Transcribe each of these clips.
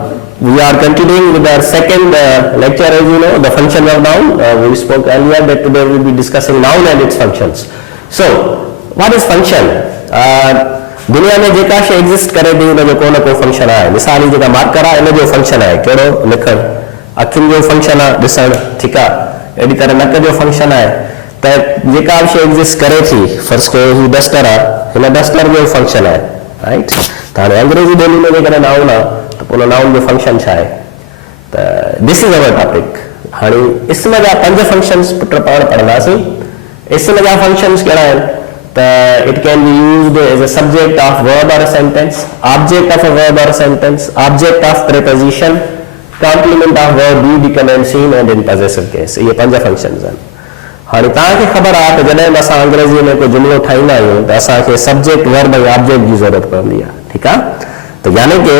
We are continuing with our second lecture, as you know, the function of noun. We spoke earlier that today we will be discussing noun and its functions. So, what is function? दुनिया में जेका शे exist करे थी उन जो को न को फंक्शन है. मिसाल जेका मार्कर है इन जो फंक्शन है केड़ो लिखण, अखियुनि जो फंक्शन है ॾिसण, ठीक है. एडी तरह नक जो फंक्शन है त जेका शे एग्जिस्ट करे थी, फर्स्ट को ही डस्टर है, हिन डस्टर जो फंक्शन है, राइट. त हाणे अंग्रेजी ॿोली में जेकॾहिं नाउन आहे त पोइ नाउन जो फंक्शन छा आहे. त दिस इज अवर टॉपिक. हाणे इस्म जा 5 फंक्शन्स पुट पाण पढ़ंदासीं. इस्म जा फंक्शन्स कहिड़ा आहिनि त it can be used as a subject of verb or a sentence, object of a verb or a sentence, object of preposition, complement of verb be, become and seem and in possessive case. ये 5 functions आहिनि. हाणे तव्हांखे ख़बर आहे त जॾहिं असां अंग्रेज़ीअ में को जुमिलो ठाहींदा आहियूं त असांखे सब्जेक्ट वर्ब ऐं ऑब्जेक्ट जी ज़रूरत पवंदी आहे, ठीकु आहे. त यानी कि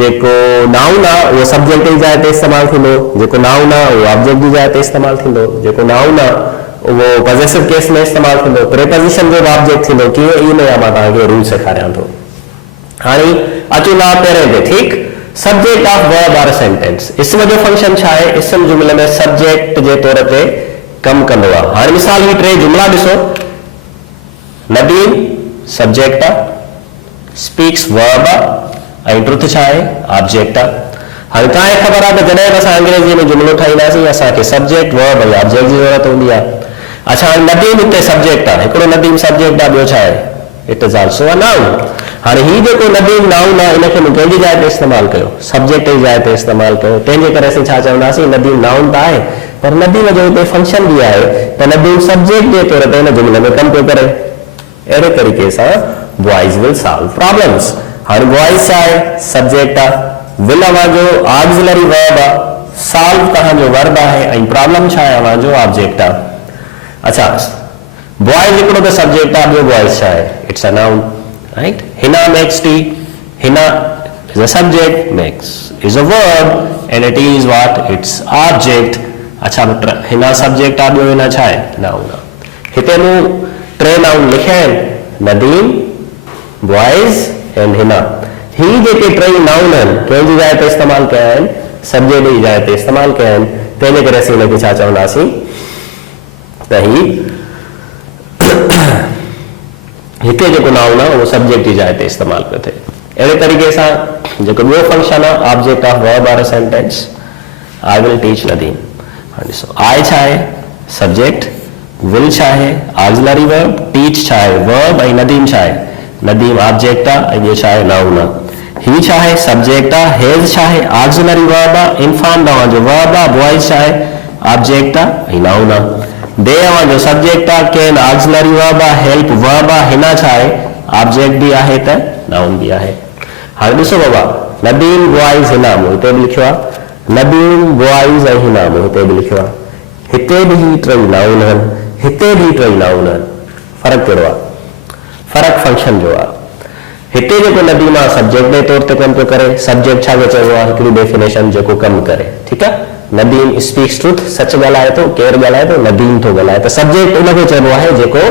जेको नाउन आहे उहो सब्जेक्ट जी जाइ ते इस्तेमालु थींदो, जेको नाउन आहे उहो ऑब्जेक्ट जी जाइ ते इस्तेमालु थींदो, जेको नाउन आहे वो पॉजिटिव केस में इस्तेमाल थींदो, प्रीपोजिशन जो ऑब्जेक्ट थींदो. कीअं इन जा मां तव्हांखे रूल सेखारियां थो. हाणे अचूं था पहिरें ते, ठीकु. सब्जेक्ट ऑफ वर्ब और सेंटेंस. इस्म जो फंक्शन छा आहे? इस्म जुमिले में सब्जेक्ट जे तौर ते कमु कंदो आहे. हाणे मिसाल ही 3 जुमिला ॾिसो. नदीम सब्जेक्ट आहे, स्पीक्स वर्ब आहे ऐं ट्रुथ छा आहे? ऑब्जेक्ट आहे. हाणे तव्हांखे ख़बर आहे त जॾहिं असां अंग्रेज़ीअ में जुमिलो ठाहींदासीं असांखे सब्जेक्ट वर्ब ऐं ऑब्जेक्ट जी ज़रूरत हूंदी आहे. अच्छा, हाणे नदीम हिते सब्जेक्ट आहे, हिकिड़ो नदीम सब्जेक्ट आहे, ॿियो छा आहे? It is also a noun. हाणे हीउ जेको नदीम नाउन आहे इनखे मूं कंहिंजी जाइ ते इस्तेमालु कयो? सब्जेक्ट जी जाइ ते इस्तेमालु कयो. तंहिंजे करे असीं छा चवंदासीं? नदीम नाउन त आहे पर नदीम जो हिते फंक्शन बि आहे त नदीम सब्जेक्ट जे तौर ते हिन जुमिले में कमु पियो करे. अहिड़े तरीक़े सां बॉयज़ विल सॉल्व प्रॉब्लम्स. हाणे बॉयज़ छा आहे? सब्जेक्ट आहे. विल अवांजो ऑक्सिलरी वर्ब आहे, सॉल्व तव्हांजो वर्ब आहे ऐं प्रॉब्लम छा आहे? अवांजो ऑब्जेक्ट आहे. अच्छा, बॉयज़ हिकिड़ो त सब्जेक्ट आहे, ॿियो बॉयज़ छा आहे? It's a noun, right. Hina makes T, Hina is a subject, makes is a verb and it is what? Its object. अच्छा पुट, हिना सब्जेक्ट आहे, ॿियो हिना छा आहे? नाउन आहे. हिते मूं 3 नाउन लिखिया आहिनि, Nadeem, boys and Hina. He JK 3 noun आहिनि कंहिंजी जाइ ते इस्तेमालु कया आहिनि? सब्जेक्ट जी जाइ ते इस्तेमालु कया आहिनि. तंहिंजे करे असीं हिनखे छा चवंदासीं त ही हिते जेको नाउन आहे उहो सब्जेक्ट जी जाइ ते इस्तेमालु पियो थिए. अहिड़े तरीक़े सां जेको ॿियो फंक्शन आहे ऑब्जेक्ट ऑफ वर्ब और sentence, I will teach Nadeem. हाणे ॾिसो, आई छा आहे? सब्जेक्ट. विल छा आहे? Auxiliary verb. टीच छा आहे? वर्ब. ऐं नदीम छा आहे? नदीम ऑब्जेक्ट आहे ऐं इहो छा आहे? नाउन आहे. ही छा आहे? सब्जेक्ट आहे. हेज़ छा आहे? ऑक्सिलरी वर्ब आहे. इन्फॉर्म तव्हांजो वर्ब आहे. बॉयज़ छा आहे? ऑब्जेक्ट आहे ऐं नाउन आहे. दे अवांजो सब्जेक्ट आहे. कैन ऑक्सिलरी वर्ब आहे. हेल्प वर्ब आहे. हिना छा आहे? ऑब्जेक्ट बि आहे त नाउन बि आहे. हाणे ॾिसो बाबा, नदीम, बॉयज़, हिना मूं हिते बि लिखियो आहे. नदीम, बॉयज़ ऐं हिना मूं हिते बि लिखियो आहे. हिते बि ही 3 नाउन आहिनि, हिते बि 3 नाउन आहिनि. फ़र्क़ु कहिड़ो आहे? फ़र्क़ु फंक्शन जो आहे. हिते जेको नदीम आहे सब्जेक्ट जे तौर ते कमु पियो करे. सब्जेक्ट छा चइबो आहे? हिकिड़ी डेफिनेशन जेको कमु करे, ठीकु आहे. नदीम स्पीक्स ट्रुथ, सच ॻाल्हाए थो. केरु ॻाल्हाए थो? नदीम थो ॻाल्हाए. त सब्जेक्ट उनखे चइबो आहे जेको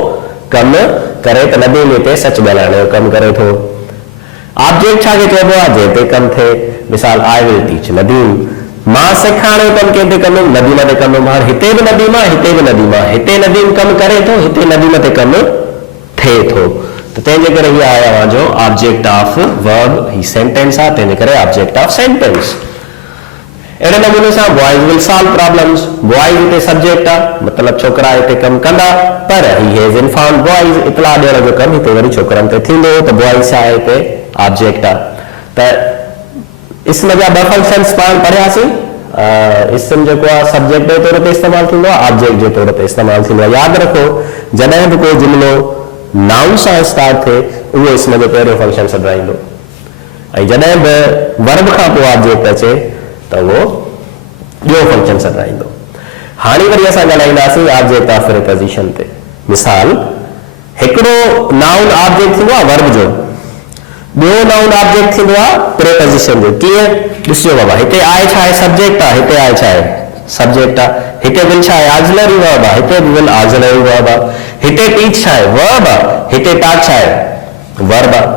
कमु करे. त नदीम हिते सच ॻाल्हाइण जो कमु करे थो. ऑब्जेक्ट छा चइबो आहे? जंहिं ते कमु थिए. मिसाल, आई विल टीच नदीम, मां सेखारण जो कमु कंहिं ते कंदुमि? नदीम ते कंदुमि. हाणे हिते बि नदीम आहे, हिते बि नदीम आहे. हिते नदीम कमु करे थो, हिते नदीम ते कमु थिए थो. त तंहिंजे करे हीअ आहे अवांजो ऑब्जेक्ट ऑफ वर्ब. ही सेंटेंस आहे, तंहिंजे करे ऑब्जेक्ट ऑफ सेंटेंस. अहिड़े नमूने सां boys will solve problems. Boys हिते सब्जेक्ट आहे, मतिलबु छोकिरा हिते कमु कंदा, पर ही हैज़ इन्फॉर्म बॉयज़, इतला ॾियण जो कमु हिते वरी छोकिरनि ते थींदो. त बॉयज़ छा आहे? हिते ऑब्जेक्ट आहे. त इस्म जा 2 फंक्शन्स पाण पढ़ियासीं. इस्म जेको आहे सब्जेक्ट जे तौर ते इस्तेमालु थींदो आहे, ऑब्जेक्ट जे तौर ते इस्तेमालु थींदो आहे. यादि रखो, जॾहिं बि को जुमिलो नाउन सां स्टार्ट थिए उहो इस्म जो पहिरियों फंक्शन सॾाईंदो ऐं जॾहिं बि वर्ब खां पोइ ऑब्जेक्ट अचे त उहो ॿियो फंक्शन सॾाईंदो. हाणे वरी असां ॻाल्हाईंदासीं ऑब्जेक्ट ऑफ प्रीपोजिशन ते. मिसाल, हिकिड़ो नाउन ऑब्जेक्ट थींदो आहे वर्ब जो, ॿियो नाउन ऑब्जेक्ट थींदो आहे प्रीपोजिशन जो. कीअं? ॾिसो बाबा, हिते आहे छा आहे? सब्जेक्ट आहे. हिते आहे छा आहे? सब्जेक्ट आहे. हिते विल छा आहे? ऑक्सिलरी वर्ब आहे. हिते विल ऑक्सिलरी वर्ब आहे. हिते टीच छा आहे? वर्ब आहे. हिते टॉक छा आहे? वर्ब आहे.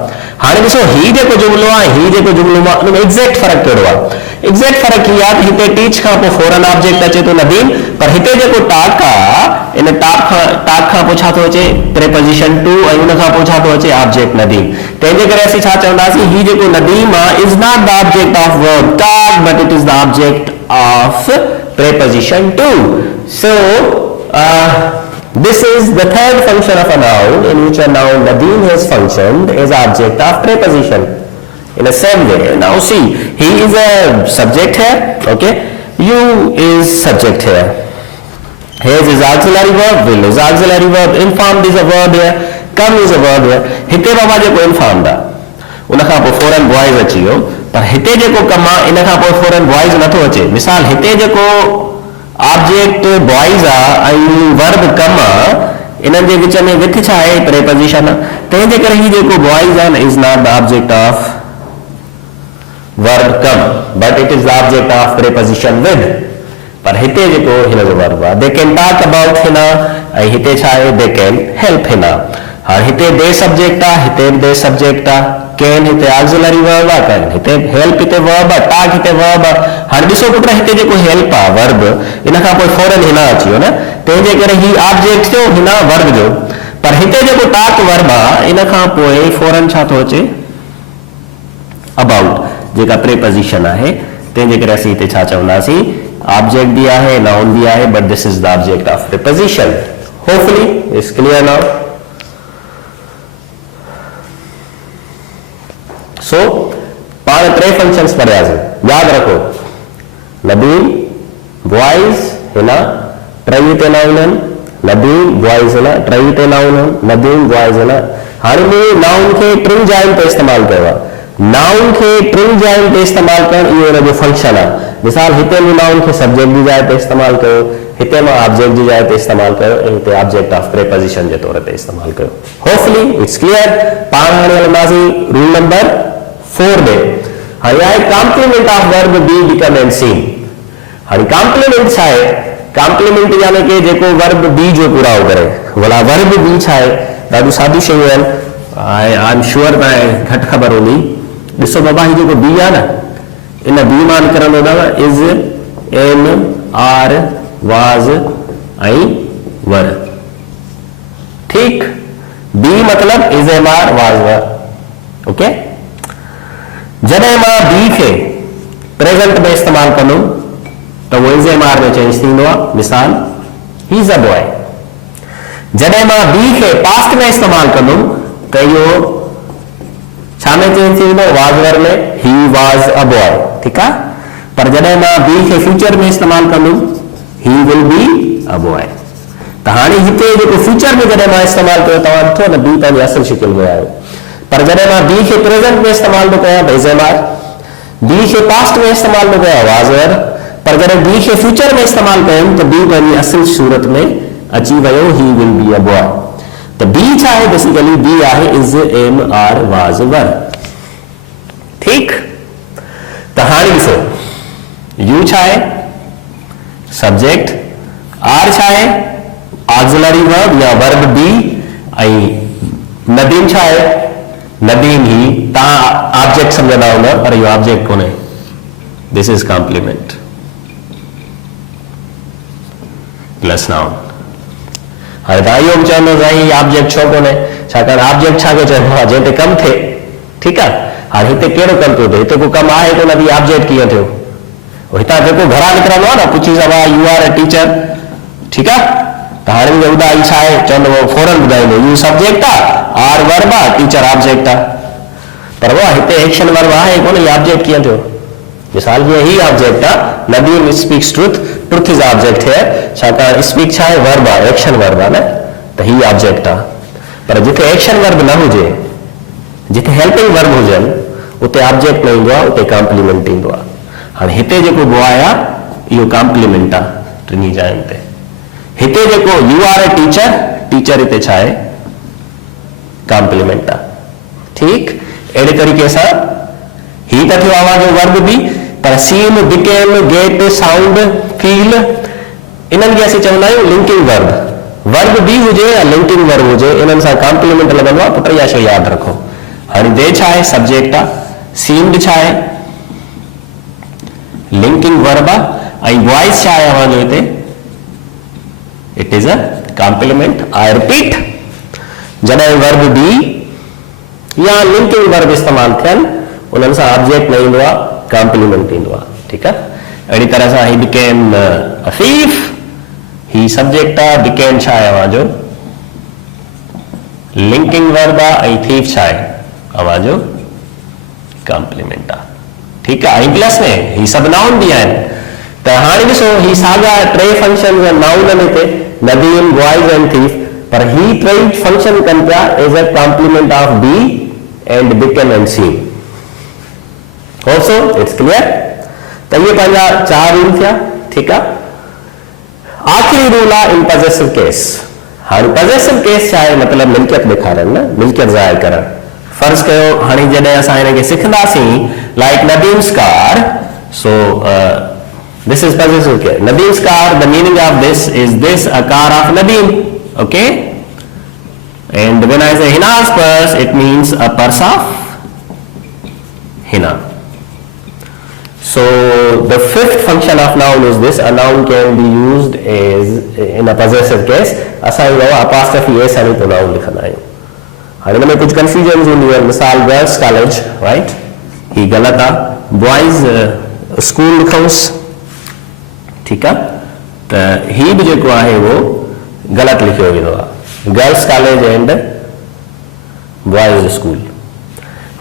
हाणे ॾिसो ही जेको जुमिलो आहे ही जेको जुमिलो आहे उन में एग्ज़ैक्ट फ़र्क़ु कहिड़ो आहे एग्ज़ैक्ट फ़र्क़ु हीअ आहे त हिते टीच खां पोइ फौरन ऑब्जेक्ट अचे थो नदीम पर हिते जेको टाक आहे इन टाक खां पोइ छा थो अचे प्रीपोजिशन टू ऐं उन खां पोइ छा थो अचे ऑब्जेक्ट नदीम तंहिंजे करे असीं छा चवंदासीं ही जेको नदीम आहे is not the object of verb टाक but it is the object of preposition to. So this is the third function of a noun in which a noun Nadeem has functioned as object of preposition in the same way. Now see, he is a subject here, okay, you is subject here, has is auxiliary verb, will is auxiliary verb, informed is a verb here, come is a verb here. हिते बाबा जेको informed आहे उन खां पोइ फौरन voice अची वियो पर हिते जेको कमु आहे इन खां पोइ फौरन वॉइस नथो अचे मिसाल हिते जेको ऑब्जेक्ट वॉइस आहे ऐं वर्ब कमु आहे इन्हनि जे विच में विथ छा आहे प्रीपोजिशन तंहिंजे करे ही जेको वॉइस आहे न is not the object of verb come but it is the object of preposition with पर हिते जेको हिन जो वर्ब आहे they can talk about Hina ऐं हिते छा आहे दे कैन हेल्प हिना हाणे हिते दे सब्जेक्ट आहे हिते दे सब्जेक्ट आहे कैन हिते ऑक्सिलरी वर्ब आहे कैन हिते हेल्प हिते वर्ब आहे टाक हिते वर्ब आहे हाणे ॾिसो पुट हिते जेको हेल्प आहे वर्ब इन खां पोइ फौरन हिना अची वियो न तंहिंजे करे ही ऑब्जेक्ट थियो हिना वर्ब जो पर हिते जेको टाक वर्ब आहे इन खां पोइ फौरन छा थो अचे अबाउट जेका प्रीपोजिशन आहे तंहिंजे करे असीं हिते छा चवंदासीं ऑब्जेक्ट बि आहे नाउन बि आहे but this is the object of preposition hopefully is clear now so पाण टे फंक्शंस पढ़ियासीं यादि रखो नदीम वॉइस हिना टई ते नाउन नदीम वॉइस हिना टई ते नाउन नदीम वॉइस हिना हाणे मूं नाउन खे टिनि जायुनि ते इस्तेमालु कयो आहे नाउन खे टिनि जायुनि ते इस्तेमालु करणु इहो हिन जो फंक्शन आहे मिसाल हिते मूं नाउन खे सब्जेक्ट जी जाइ ते इस्तेमालु कयो हिते मां ऑब्जेक्ट जी जाइ ते इस्तेमालु कयो ऐं हिते ऑब्जेक्ट ऑफ प्रीपोजिशन जे तौर ते इस्तेमालु कयो होपफुली इट्स क्लियर पाण हाणे हलंदासीं रूल नंबर 4 दे हाणे आहे complement of verb be become and seem हाणे कॉम्प्लीमेंट छा आहे कॉम्प्लीमेंट यानी कि जेको वर्ब बी जो पूरा करे भला वर्ब बी छा आहे ॾाढी सादी शयूं आहिनि आई एम श्योर तव्हां घटि ख़बर हूंदी ॾिसो बाबा ही जेको बी आहे न इन बी मां निकिरंदो अथव इज़ एम आर वाज़ ऐं वर ठीकु बी मतिलब is am are was were okay जॾहिं मां बी खे प्रेज़ेंट में इस्तेमालु कंदुमि त उहो इज़ एम आर में चेंज थींदो आहे मिसाल ही इज़ अ बॉय जॾहिं मां बी खे पास्ट में इस्तेमालु कंदुमि त इहो छा में चेंज थींदो वाज़ में ही वाज़ अ बॉय ठीकु आहे पर जॾहिं मां बी खे फ्यूचर में इस्तेमालु कंदुमि he will be a boy त हाणे हिते जेको फ्यूचर में जॾहिं मां इस्तेमालु कयो तव्हां ॾिठो न बी पंहिंजी असुल शिकिल में आयो पर जॾहिं मां बी खे प्रेज़ेंट में इस्तेमालु थो कयां त इज़ एम आर बी खे पास्ट में इस्तेमालु थो कयां वाज़ वर पर जॾहिं बी खे फ्यूचर में इस्तेमालु कयुमि त बी पंहिंजी असुल सूरत में अची वियो he will be a boy त बी छा आहे बेसिकली बी आहे इज़ एम आर वाज़ वर ठीकु त हाणे ॾिसो यू छा आहे सब्जेक्ट आर छा आहे ऑक्सिलरी वर्ब या वर्ब बी ऐं नदीम छा आहे नदीम ही तव्हां ऑब्जेक्ट सम्झंदा हूंदा पर इहो ऑब्जेक्ट कोन्हे this is complement plus noun हाणे तव्हां इहो बि चवंदो साईं ऑब्जेक्ट छो कोन्हे छाकाणि ऑब्जेक्ट छा खे चइबो आहे जंहिं ते कमु थिए ठीकु आहे हाणे हिते कहिड़ो कमु पियो थिए हिते को कमु आहे कोन थी ऑब्जेक्ट कीअं थियो हितां जेको घरां निकिरंदो आहे न पुछी सघां यू आर अ टीचर ठीकु आहे त हाणे मूंखे ॿुधाई छा आहे चवंदो फौरन ॿुधाईंदो यू सब्जेक्ट आहे आर वर्ब आहे टीचर ऑब्जेक्ट आहे पर वाह हिते एक्शन वर्ब आहे कोन ही ऑब्जेक्ट कीअं थियो मिसाल जीअं ही ऑब्जेक्ट आहे Nadeem speaks truth is object है छाकाणि स्पीक छा आहे वर्ब आहे एक्शन वर्ब आहे न त ही ऑब्जेक्ट आहे पर जिथे एक्शन वर्ब न हुजे जिथे हेल्पिंग वर्ब हुजनि उते ऑब्जेक्ट न ईंदो आहे उते कॉम्प्लीमेंट ईंदो आहे हाणे हिते जेको बॉय आहे इहो कॉम्प्लीमेंट आहे टिनी जायुनि ते हिते जेको यू आर ए टीचर हिते छा आहे कॉम्प्लीमेंट आहे ठीकु अहिड़े तरीक़े सां ही त थियो आवाज़ जो वर्ब बि पर seem became get sound feel इन्हनि खे असीं चवंदा आहियूं लिंकिंग वर्ब बि हुजे या लिंकिंग वर्ब हुजे इन्हनि सां कॉम्प्लीमेंट लॻंदो आहे पुट इहा शइ यादि रखो हाणे दे छा आहे सब्जेक्ट आहे, सीम्ड छा आहे लिंकिंग वर्ब आहे, ऐं वॉइस छा आहे अवां जो हिते it is a compliment. I repeat, जॾहिं वर्ब बी या लिंकिंग वर्ब इस्तेमालु थियनि उन्हनि सां ऑब्जेक्ट न ईंदो आहे, कॉम्प्लीमेंट ईंदो आहे। ठीकु आहे, अहिड़ी तरह सां he became a thief, he subject आहे, बिकेम छा आहे अवां जो लिंकिंग वर्ब आहे, ऐं थीफ छा आहे अवां जो कॉम्प्लीमेंट आहे। ठीकु आहे, ऐं प्लस में ही सभु नाउन बि आहिनि। त हाणे ॾिसो ही साॻा टे फंक्शन नाउन आहिनि हिते, नदीम, बॉइज़ एंड थीफ, पर ही टई फंक्शन कनि पिया as a complement of be and been and seen. Also it's clear. त ये पंहिंजा 4 रूल थिया। ठीकु आहे, आखिरी रूल आहे इन पॉजेसिव केस। हाणे पॉजेसिव केस छा आहे, मतिलबु मिल्कियत ॾेखारनि न, मिल्कियत ज़ाहिर करणु। फर्ज़ कयो हाणे जॾहिं असां हिनखे सिखंदासीं like Nadeem's car, so this is possessive case. Nadeem's car, the meaning of this is this a car of Nadeem, okay, and when I say Hina's purse it means a purse of Hina. So the fifth function of noun is this: a noun can be used as in a possessive case. असां यो apostrophe s हणी तो noun लिखंदा आहियूं। हाणे हिन में कुछ confusion हूंदियूं आहिनि। मिसाल गर्ल्स कॉलेज, राइट, ही ग़लति आहे। बॉइज़ स्कूल लिखूंसि, ठीकु आहे, त ही बि जेको आहे उहो ग़लति लिखियो वेंदो आहे, girls college and boys school.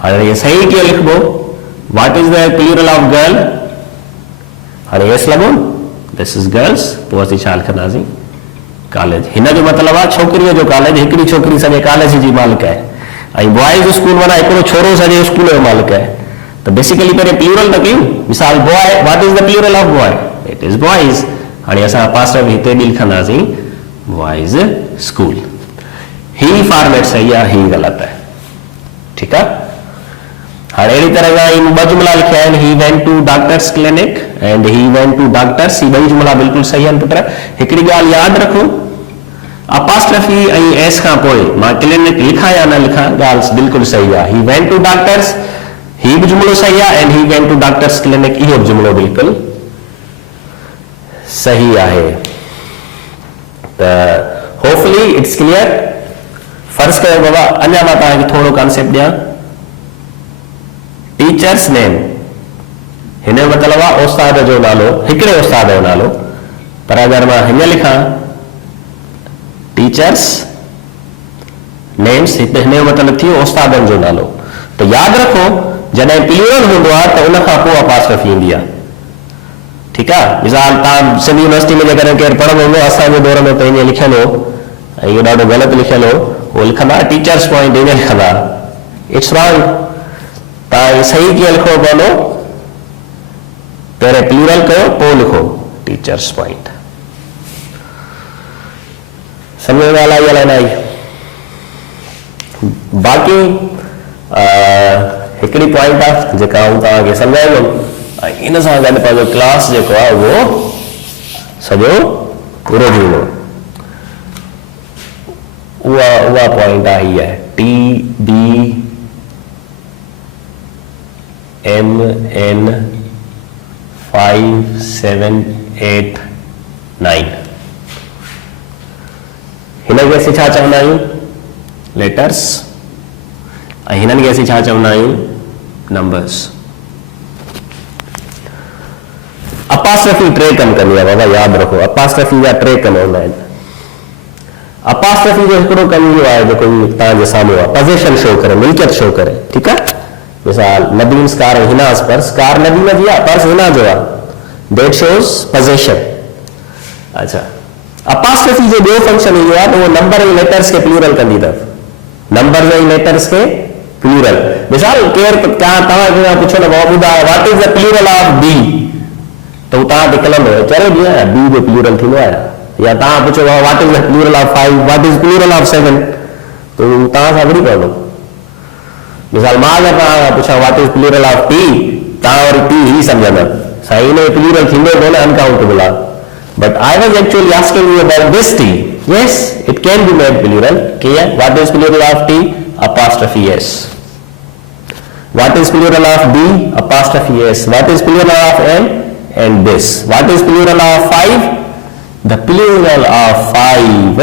हाणे इहे सही कीअं लिखिबो? What is the plural of girl? हाणे यस लॻो, दिस इज गर्ल्स, पोइ असीं छा लिखंदासीं कॉलेज। हिन जो मतिलबु आहे छोकिरीअ जो कॉलेज, हिकिड़ी छोकिरी सॼे कॉलेज जी मालिक आहे, ऐं बॉइज़ स्कूल माना हिकिड़ो छोरो सॼे स्कूल जो मालिक आहे। त बेसिकली पहिरियों प्लूरल न कयूं। मिसाल boy, what is the plural of boy? It is boys. हाणे असां अपॉस्ट्रोफी हिते बि लिखंदासीं बॉइज़ स्कूल। ही फॉर्मेट सही आहे, ही ग़लति आहे। ठीकु आहे, हाणे अहिड़ी तरह सां ॿ जुमिला लिखिया आहिनि, he went to doctor's clinic and he went to doctor's. ही ॿई जुमिला बिल्कुलु सही आहिनि पुट। हिकिड़ी ॻाल्हि यादि रखो, अपॉस्ट्रोफी ऐं एस खां पोइ मां क्लिनिक लिखां या न लिखां, ॻाल्हि बिल्कुलु सही आहे। ही वेंट टू डॉक्टर्स, ही बि जुमिलो सही आहे, and he went to doctor's clinic, इहो बि जुमिलो बिल्कुलु सही आहे। त होपफुली इट्स क्लियर। फर्ज़ कयो बाबा, अञा मां तव्हांखे थोरो कॉन्सेप्ट ॾियां। टीचर्स नेम, हिन जो मतिलबु आहे उस्ताद जो नालो, हिकिड़े उस्ताद जो नालो। पर अगरि मां हीअं लिखां टीचर्स नेम्स, हिन जो मतिलबु थी वियो उस्तादनि जो नालो। त यादि रखो, जॾहिं प्लूरल हूंदो आहे त उन खां पोइ अपॉस्ट्रोफी ईंदी आहे। ठीकु आहे, मिसाल तव्हां सिंधी यूनिवर्सिटी में जेकॾहिं केरु पढ़ंदो हूंदो, असांजे दौर में त ईअं लिखियलु हो, ऐं इहो ॾाढो ग़लति लिखियलु हो, उहो लिखंदा टीचर्स पॉइंट, ईअं लिखंदा। It's wrong. तव्हां सही कीअं लिखिणो पवंदो? पहिरें प्लूरल कयो, पोइ लिखो टीचर्स पॉइंट। सम्झ में ॻाल्हि आई अलाए न आई? बाक़ी हिकिड़ी पॉइंट आहे जेका आऊं तव्हांखे सम्झाईंदुमि, ऐं इन सां गॾु पंहिंजो क्लास जेको आहे उहो सॼो पूरो थी वेंदो। उहा पॉइंट आहे, हीअ आहे TBMN9। हिनखे असीं छा चवंदा आहियूं? लेटर्स। ऐं हिननि खे असीं छा चवंदा आहियूं? नंबर्स। अपॉस्ट्रोफी टे कम कंदी आहे बाबा, यादि रखो, अपॉस्ट्रोफी जा टे कम हूंदा आहिनि। अपॉस्ट्रोफी जो हिकिड़ो कम इहो आहे जेको तव्हांजे साम्हूं आहे, पोज़ीशन शो करे, मिल्कियत शो करे। ठीकु आहे, मिसाल नदीम्स कार ऐं हिनाज पर्स, कार नदीम जी आहे, पर्स हिना जो आहे, दैट शोज पोज़ीशन। अच्छा, अपॉस्ट्रोफी जो ॿियो फंक्शन इहो आहे त उहो नंबर ऐं लेटर्स खे प्लूरल कंदी अथव। नंबर ऐं लेटर्स खे प्लूरल। मिसाल केरु तव्हांखे पुछो न बाबा ॿुधायो what is the plural of B, त हू तव्हां ते कलंदो, चलो जीअं बी जो प्लूरल थींदो आहे। या तव्हां पुछो what is the plural of 5, what is plural of 7, त हू तव्हां सां वरी पवंदो। मिसाल मां अगरि तव्हां पुछां what is plural of T, तव्हां वरी टी ही सम्झंदा, साईं हिन जो प्लूरल थींदो कोन, अनकाउंटेबल आहे। But I was actually asking you about this T. Yes, it can be made plural. कीअं? What is plural of T? Apostrophe S. What is plural of B? Apostrophe S. What is plural of N? And this. What is plural of 5? The plural of 5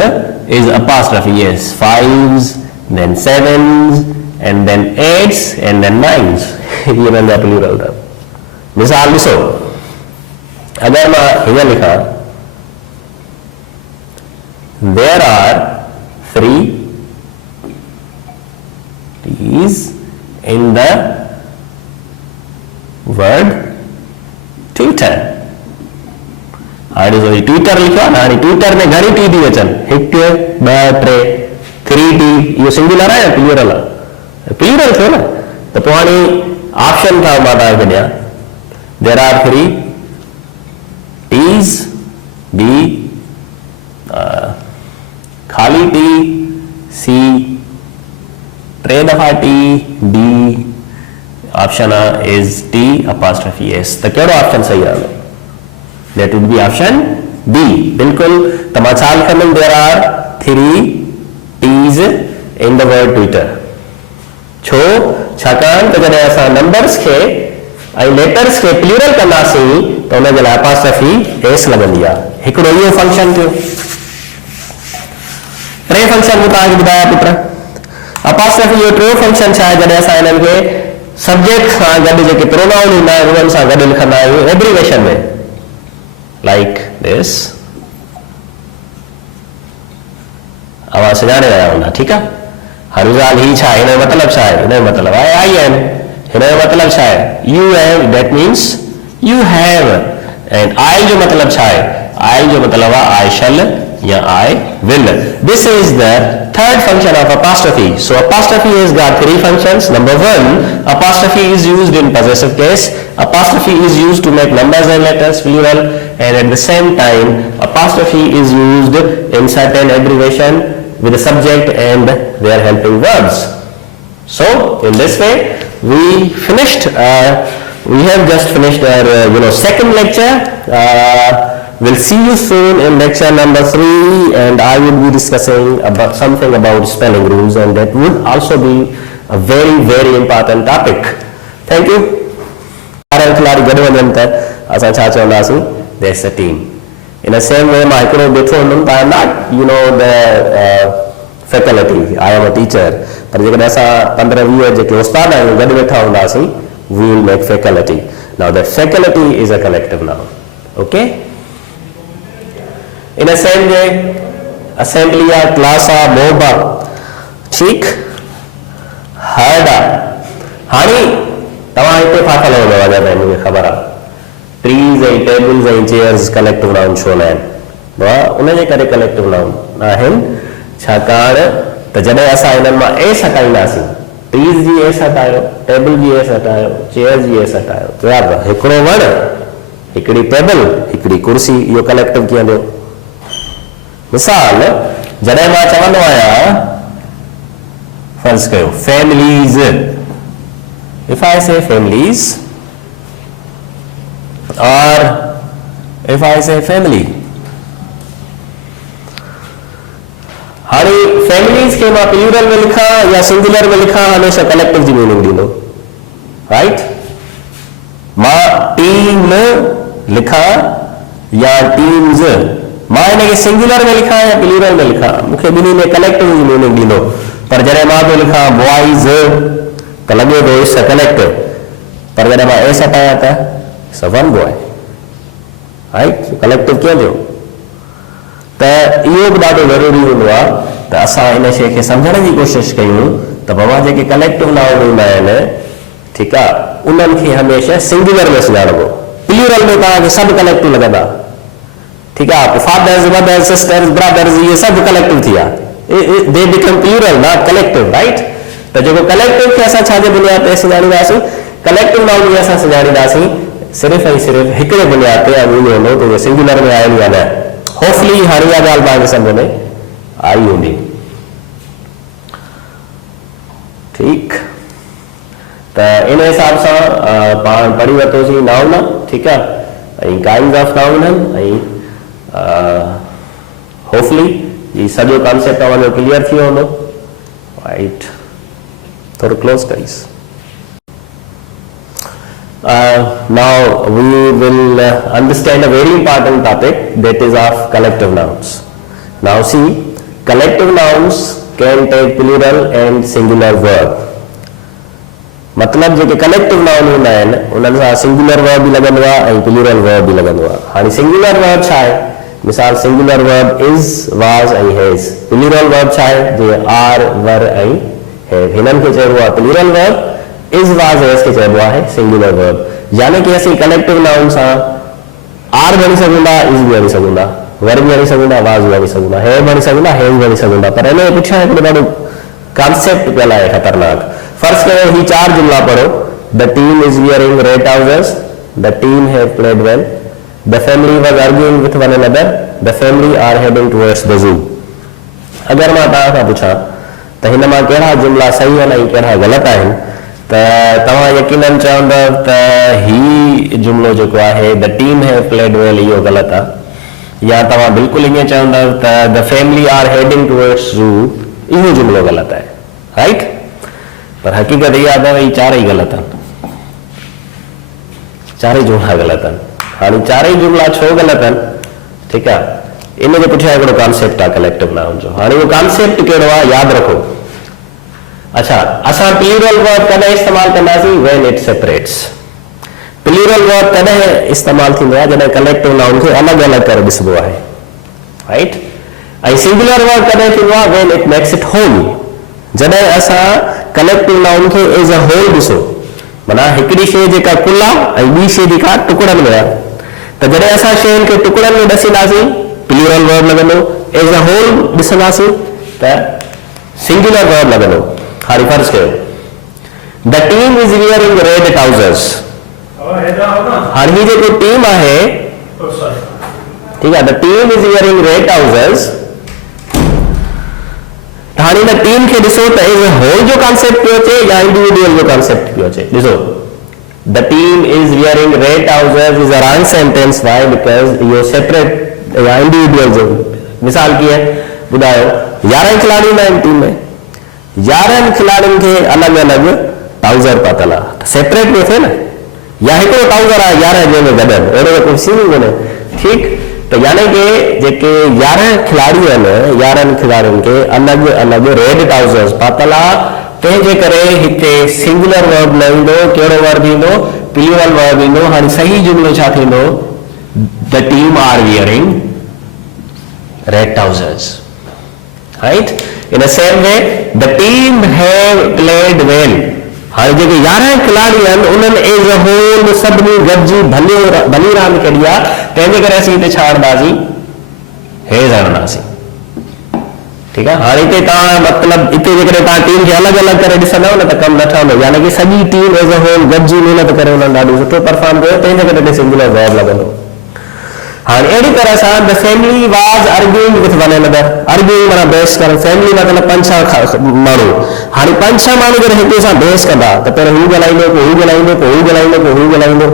is apostrophe S. 5s, then 7s, and then 8s, and then 9s. ये बन गया plural का. मिसाल लिखो. अगर मैं हिंगा लिखा, there are 3 T's in the word Twitter. हाड़ी जो ट्विटर लिखो ना, ट्विटर में घणी टी थी अचन, 1 2 3 3 टी, ये सिंगुलर है या प्लूरल है? प्लूरल थियो ना. तो पोणी ऑप्शन था माता के दिया. There are 3 T's, B खाली T, C 3 दफा T, D option is T apostrophe S. तो केड़ो ऑप्शन सही है? That would be option B. बिल्कुल तमाचाल करने. There are 3 T's in the word Twitter. छो छाकान तो जब ऐसा नंबर्स के आई लेटर्स के प्लूरल करना सी तो उन्हें जला apostrophe S लगन दिया. हिकड़ो यो फंक्शन थियो. ट्रे फंक्शन मुताबिक बुधाया पुत्र. apostrophe यो ट्रे फंक्शन छा जब ऐसा इन्हनि के सब्जेक्ट सां गॾु जेके प्रोनाउन हूंदा आहिनि उन्हनि सां गॾु लिखंदा आहियूं एब्रीवेशन में. Like this. आवाज सुञाणे रहिया हूंदा. ठीकु आहे. हरुजाल ही छा हिन जो मतिलबु छा आहे? हिन जो मतिलबु आहे आई एम. हिन जो मतिलबु छा आहे? You have. That means you have. And I जो मतिलबु छा आहे? आई जो मतिलबु आहे आई शैल या I will. This is the third function of apostrophe. So apostrophe has got 3 functions. Number 1, apostrophe is used in possessive case. Apostrophe is used to make numbers and letters plural, and at the same time apostrophe is used in certain abbreviation with the subject and their helping verbs. So in this way we finished we have just finished our second lecture. We'll see you soon in lecture number 3, and I will be discussing about something about spelling rules, and that would also be a very, very important topic. Thank you. There's a team. In the same way, I am not, the faculty. I am a teacher. But we will make faculty. Now, the faculty is a collective noun. Okay? In the same way, assembly, class, boba, cheek, harda. Hani, तमाम इतने फाफल हो गया जब मुझे खबर आ. Trees and tables and chairs collective noun Shona है. वाह, उन्हें जे करे collective noun ना है. छाकार तो जब ऐसा इन्हें मां ऐसा टाइम आसी. Trees जी ऐसा टाइम, table जी ऐसा टाइम, chairs जी ऐसा टाइम. तो यार हिकड़ो वड़, हिकड़ी टेबल, हिकड़ी कुर्सी यो collective किया दो. मिसाल जॾहिं मां चवंदो आहियां फर्ज़ कयो families. If I say families or if I say family, हाणे families के मां प्लूरल में लिखा या सिंगुलर में लिखा हमेशा कलेक्टिव जी मीनिंग ॾींदो. राइट. मां टीम लिखा या टीम्स, मां इनके सिंगुलर में लिखा या प्लूरल में लिखा मूंखे ॿिन्ही में कलेक्टिव जी मीनिंग ॾींदो. पर जॾहिं मां पियो लिखा बॉयज़ तो लगे तो इट्स अ कलेक्टिव. पर जॾहिं मां एस हटाया त it's a one boy. Right. Collective कीअं थियो? त इहो बि ॾाढो ज़रूरी हूंदो आहे त असां इन शइ खे सम्झण जी कोशिशि कयूं त बाबा जेके कलेक्टिव नाउन हूंदा आहिनि, ठीकु आहे, उन्हनि खे हमेशह सिंगुलर में सुञाणबो. प्लूरल में तव्हांखे सभु कलेक्टिव लॻंदा. ठीक है. फादर्स, मदर्स, सिस्टर्स, ब्रदर्स, ये सब कलेक्टिव थी. They become plural not collective. Right. तो जो कलेक्टिव के असां छाजे बुनियाद ते सुञाणींदासीं? कलेक्टिव नाउन खे असां सुञाणींदासीं सिर्फ़ ऐं सिर्फ़ हिकिड़े बुनियाद ते. ऐं उहो हूंदो त सिंगुलर में आहिनि या न. होपफुली हाणे इहा ॻाल्हि तव्हांखे सम्झ में आई हूंदी. ठीकु. त इन हिसाब सां पाण पढ़ी वरितोसीं नाउन. ठीकु आहे. ऐं काइंड्स ऑफ नाउन आहिनि. ऐं होपफुली ये सॼो कॉन्सेप्ट तव्हांजो क्लियर थी वियो हूंदो. राइट. थोरो क्लोज़ करीस. Now we will understand a very important topic, that is of collective nouns. Now see, collective nouns can take plural and singular verb. मतलब जेके कलेक्टिव नाउन हूंदा आहिनि उन्हनि सां सिंगुलर वर्ब बि लॻंदो आहे ऐं प्लूरल वर्ब बि लॻंदो आहे। हाणे सिंगुलर वर्ब छा आहे? मिसाल सिंगुलर वर्ब इज़, वाज़ ऐं हैज़। प्लूरल वर्ब छा आहे? जीअं आर, वर ऐं हैव, हिननि खे चइबो आहे plural verb. Is, was, has खे चइबो आहे सिंगुलर वर्ब। यानी कि असीं कलेक्टिव नाउन सां आर भणी सघूं था, इज़ बि भणी सघूं था, वर बि भणी सघूं था, वाज़ बि भणी सघूं था, हैव भणी सघूं था, हैज़ भणी सघूं था। पर हिन जे पुठियां हिकिड़ो ॾाढो कॉन्सेप्ट पियल आहे ख़तरनाक। फर्स्ट कयो ही चार जुमला पढ़ो। The team is wearing red trousers, the team have played well, the family was arguing with one another, the family are heading towards the zoo. अगर मां तव्हां खां पुछां त हिन मां कहिड़ा जुमला सही आहिनि ऐं कहिड़ा ग़लति आहिनि त तव्हां यकीनन चवंदव त ही जुमलो जेको आहे the team have played well इहो ग़लति आहे, या तव्हां बिल्कुलु ईअं चवंदव त the family are heading towards zoo इहो जुमलो ग़लति आहे, राइट? पर हकीकत इहा आहे त ही चारई ग़लति आहिनि, चारई जुमला ग़लति आहिनि। हाणे चारई जुमला छो ग़लति आहिनि? ठीकु आहे, इन जे पुठियां हिकिड़ो कॉन्सेप्ट आहे कलेक्टिव नाउन जो। हाणे उहो कॉन्सेप्ट कहिड़ो आहे यादि रखो। अच्छा, असां प्लूरल वर्ब कॾहिं इस्तेमालु कंदासीं? When it separates. Plural verb कॾहिं इस्तेमालु थींदो आहे? जॾहिं कलेक्टिव नाउन खे अलॻि अलॻि करे ॾिसबो आहे, राइट? ऐं सिंगुलर वर्ब कॾहिं थींदो आहे? When it makes it whole. जॾहिं असां कलेक्टिव नाउन खे एज अ होल ॾिसो, माना हिकिड़ी शइ जेका कुल आहे ऐं ॿी शइ जेका टुकड़नि में आहे, त जॾहिं असां शयुनि खे टुकड़नि में ॾसींदासीं प्लूरल वर्ब लॻंदो, एज अ होल ॾिसंदासीं त सिंगुलर वर्ब लॻंदो। हाणे फर्ज़ कयो the team is wearing red trousers. हाणे ही जेको टीम आहे, ठीकु आहे, the team is wearing red trousers. हाणे हिन टीम खे ॾिसो त एज अ होल जो कॉन्सेप्ट पियो अचे या इंडिविजुअल जो कॉन्सेप्ट पियो अचे? ॾिसो, the team is wearing red trousers is a wrong sentence. Why? Because इहो सेपरेट या इंडिविजुअल जो। मिसाल कीअं ॿुधायो, 11 खिलाड़ी हूंदा आहिनि टीम में, 11 खिलाड़ियुनि खे अलॻि अलॻि ट्राउज़र पातल आहे, त सेपरेट पियो थिए न, या हिकिड़ो ट्राउज़र आहे 11 जंहिंमें गॾनि, अहिड़ो त कोई सीन ई कोन्हे, ठीकु? त यानी कि जेके 11 खिलाड़ी आहिनि, 11 खिलाड़ियुनि खे अलॻि अलॻि रेड ट्राउज़र्स पातल आहे, तंहिंजे करे हिते सिंगुलर वर्ब न ईंदो, कहिड़ो वर्ब ईंदो? प्लूरल वर्ब ईंदो। हाणे सही जुमलो छा थींदो? The team are wearing red trousers, right? In same way the team have played well. हाणे जेके 11 खिलाड़ी आहिनि उन्हनि एज अ होल सभिनी गॾिजी भली रांदि खेॾी आहे, तंहिंजे करे असीं हिते छा आणंदासीं? हैज़ आणंदासीं, ठीकु आहे? हाणे हिते तव्हां मतिलबु हिते जेकॾहिं तव्हां टीम खे अलॻि अलॻि करे ॾिसंदव न त कमु न ठहंदो, यानी कि सॼी टीम एज अ होल गॾिजी महिनत करे उन्हनि ॾाढो सुठो परफॉर्म कयो, तंहिंजे करे हिते सिंगुलर वर्ब लॻंदो। हाणे अहिड़ी तरह सां the family was arguing with one another. Arguing माना बहस करणु, फैमिली मतिलबु 5-6 माण्हू। हाणे 5-6 माण्हू जॾहिं हिक सां बहस कंदा त पहिरियों हू ॻाल्हाईंदो, पोइ हू ॻाल्हाईंदो, पोइ हू ॻाल्हाईंदो, पोइ हू ॻाल्हाईंदो,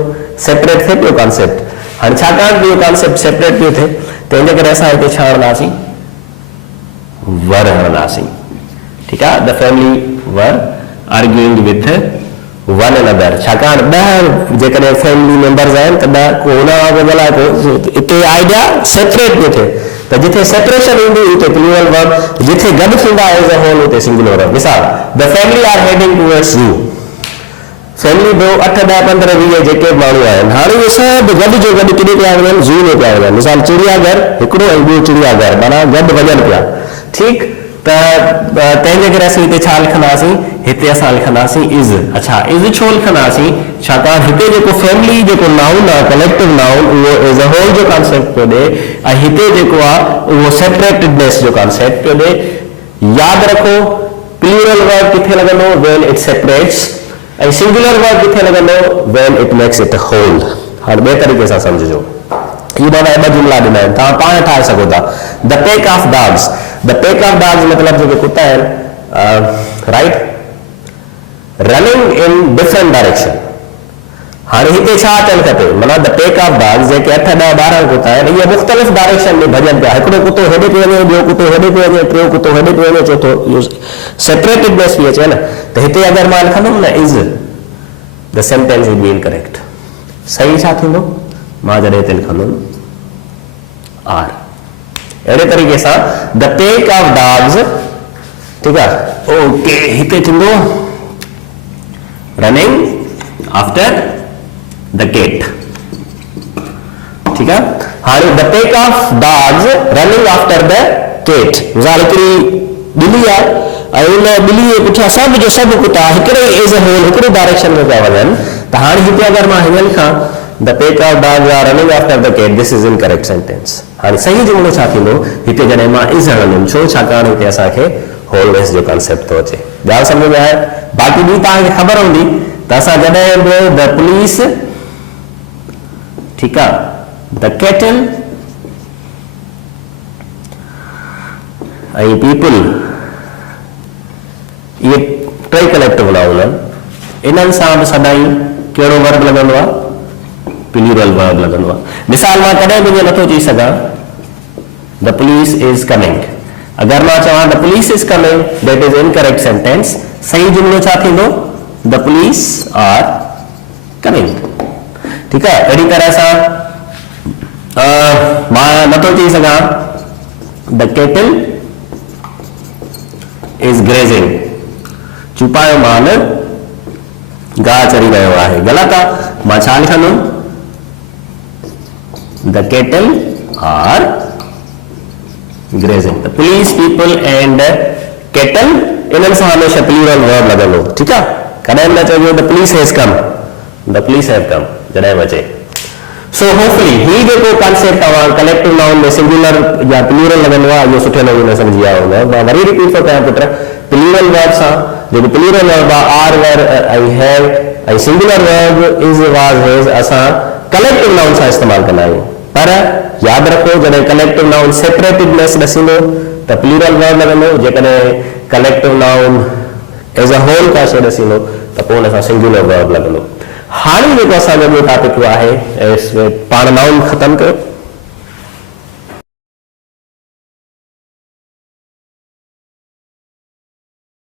सेपरेट थिए पियो कॉन्सेप्ट। हाणे छाकाणि इहो कॉन्सेप्ट सेपरेट पियो थिए, तंहिंजे करे असां हिते छा हणंदासीं? वर हणंदासीं, ठीकु आहे? The family were arguing with one another. छाकाणि 10 जेकॾहिं फैमिली मेंबर्स आहिनि त 10 को हुन वांगुरु ॻाल्हाए पियो, हिते आइडिया सेपरेट पियो थिए, त जिथे सेपरेशन ईंदी उते प्लूरल वर्ब, जिथे गॾु थींदा एज अ होल उते सिंगुलर वर्ब। मिसाल, the family are heading towards zoo. Family जो 8, 10, 15, 20 जेके माण्हू आहिनि, हाणे उहे सभु गॾु जो गॾु किथे पिया वञनि? ज़ू में पिया वञनि। मिसाल, चिड़ियाघर हिकिड़ो ऐं ॿियो चिड़ियाघर, माना गॾु वञनि पिया, ठीकु? त तंहिंजे करे असीं हिते छा लिखंदासीं? हिते असां लिखंदासीं इज़। अच्छा, इज़ छो लिखंदासीं? छाकाणि हिते जेको फैमिली जेको नाउन आहे, कलेक्टिव नाउन, उहो एज अ होल जो कॉन्सेप्ट पियो ॾे, ऐं हिते जेको आहे उहो सेपरेटेडनेस जो कॉन्सेप्ट पियो ॾे। यादि रखो, प्लूरल वर्ब किथे लॻंदो? व्हेन इट सेपरेट्स, ऐं सिंगुलर वर्ब किथे लॻंदो? When it makes it a whole. हाणे ॿिए तरीक़े सां सम्झिजो, इहे ॿ जुमला ॾिना आहिनि, तव्हां पाण ठाहे सघो था। The pack of dogs. The pack of dogs मतिलबु जेके कुता आहिनि, right, running in different direction. हाणे हिते छा अचणु खपे? माना द पैक ऑफ डॉग्स जेके 8, 10, 12 कुता आहिनि, इहे मुख़्तलिफ़ डायरेक्शन में भॼनि पिया। हिकिड़ो कुतो हेॾे पियो वञे, ॿियो कुतो हेॾे पियो वञे, टियों कुतो हेॾे पियो वञे, चौथो। इहो सेपरेटेडनेस बि अचे न। त हिते अगरि मां लिखंदुमि न is, the sentence will be incorrect. सही छा थींदो मां जॾहिं हिते लिखंदुमि आर अहिड़े तरीक़े सां द पेक ऑफ डॉग्स ठीकु आहे ओके हिते थींदो रनिंग आफ्टर द केट ठीकु आहे हाणे the pack of dogs running after the cat मिसाल हिकिड़ी ॿिली आहे ऐं उन ॿिली जे पुठियां सभु जो सभु कुता हिकिड़े एज अ होल हिकिड़ी डायरेक्शन में पिया वञनि त हाणे हिते अगरि मां हीअं लिखां the pack of dogs are running after the cat this is incorrect sentence हाणे सही जुमिलो छा थींदो हिते जॾहिं मां इज़ हणंदुमि छो छाकाणि हिते असांखे होलनेस जो कॉन्सेप्ट थो अचे ॻाल्हि सम्झ में आहे बाक़ी ॿी तव्हांखे ख़बर हूंदी त असां जॾहिं बि द पुलिस ठीकु आहे द कैटल ऐं पीपल इहे टे कलेक्टिव नाउन आहिनि इन्हनि सां बि सदाई कहिड़ो वर्ब लॻंदो आहे प्लूरल वर्ब लॻंदो आहे मिसाल मां कॾहिं बि ईअं नथो चई सघां द पुलिस इज कमिंग अगरि मां चवां the police is coming that is incorrect sentence सही जुमिलो छा थींदो द पुलिस आर कमिंग ठीकु आहे अहिड़ी तरह सां मां नथो चई सघां द केटल इज ग्रेजिंग चुपायो माल गाह चरी रहियो आहे ग़लति आहे मां छा लिखंदुमि the cattle are grazing the police people and cattle इन्हनि सां हमेशह प्लूरल वर्ब लॻंदो ठीकु आहे कॾहिं न चइबो the police has come the police have come जॾहिं बि अचे सो होपफुली ही जेको कॉन्सेप्ट तव्हां कलेक्टिव नाउन में सिंगुलर या प्लूरल लॻंदो आहे इहो सुठे नमूने सम्झी विया हूंदव मां वरी रिपीट थो कयां पुट प्लूरल वर्ब सां जेको प्लूरल वर्ब आहे आर वर ऐं हैव ऐं singular verb is was has असां कलेक्टिव नाउन सां इस्तेमालु कंदा आहियूं पर यादि रखो जॾहिं कलेक्टिव नाउन सेपरेटेडनेस ॾसींदो त प्लूरल वर्ब लॻंदो जेकॾहिं collective noun as a whole का शइ ॾसींदो त पोइ हुन सां सिंगुलर वर्ब लॻंदो हाणे जेको असांजो ॿियो टॉपिक आहे पाण नाउन ख़तमु कयो